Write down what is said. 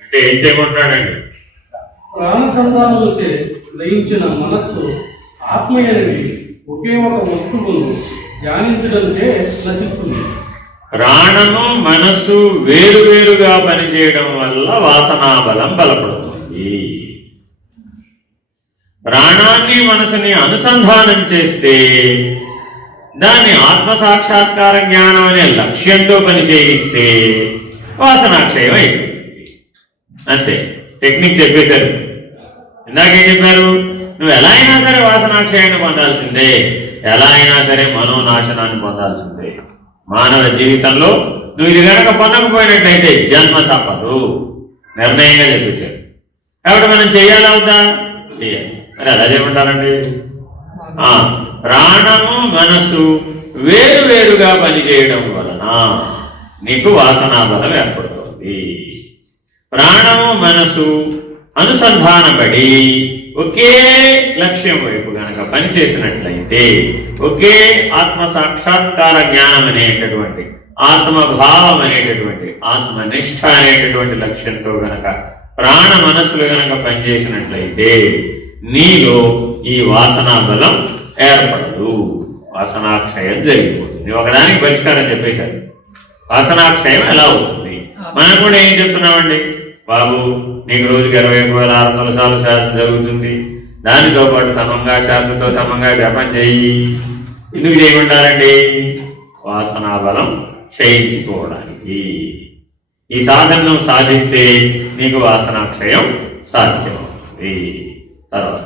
అంటే ఏం చేయమంటున్నాడండి? ప్రాణ సంధానముచే గ్రహించిన మనస్సు ఆత్మీయని ఒకే ఒక వస్తువును ధ్యానించడంచే నశిస్తుంది. ప్రాణము మనస్సు వేరువేరుగా పనిచేయడం వల్ల వాసనాబలం బలపడుతుంది. ప్రాణాన్ని మనసుని అనుసంధానం చేస్తే దాన్ని ఆత్మసాక్షాత్కార జ్ఞానం అనే లక్ష్యంతో పనిచేయిస్తే వాసనాక్షయం అయిపోయింది. అంతే, టెక్నిక్ చెప్పేశారు. ఇందాకేం చెప్పారు? నువ్వు ఎలా అయినా సరే వాసనాక్షయాన్ని పొందాల్సిందే, ఎలా అయినా సరే మనోనాశనాన్ని పొందాల్సిందే. మానవ జీవితంలో నువ్వు ఇది కనుక పొందకపోయినట్లయితే జన్మ తప్పదు, నిర్ణయంగా చెప్పేశారు. కాబట్టి మనం చేయాలా వద్దా? చేయాలి. మరి ఎలా చేయమంటారండి? ప్రాణము మనసు వేరువేరుగా పనిచేయడం వలన నీకు వాసనాబలం ఏర్పడుతుంది. ప్రాణము మనసు అనుసంధానపడి ఒకే లక్ష్యం వైపు గనక పనిచేసినట్లయితే, ఒకే ఆత్మ సాక్షాత్కార జ్ఞానం అనేటటువంటి, ఆత్మభావం అనేటటువంటి, ఆత్మనిష్ట అనేటటువంటి లక్ష్యంతో గనక ప్రాణ మనస్సులు గనక పనిచేసినట్లయితే నీలో ఈ వాసనా బలం ఏర్పడదు, వాసనాక్షయం జరిగిపోతుంది. ఒకదానికి పరిష్కారం చెప్పేశారు. వాసనాక్షయం ఎలా అవుతుంది? మనం కూడా ఏం చెప్తున్నామండి? బాబు, నీకు రోజుకి 21,600 సార్లు శ్వాస జరుగుతుంది, దానితో పాటు సమంగా శ్వాసతో సమంగా జపం చేయి. ఎందుకు చేయమంటారండి? వాసనాబలం క్షయించుకోవడానికి. ఈ సాధనను సాధిస్తే నీకు వాసనాక్షయం సాధ్యమవుతుంది. తర్వాత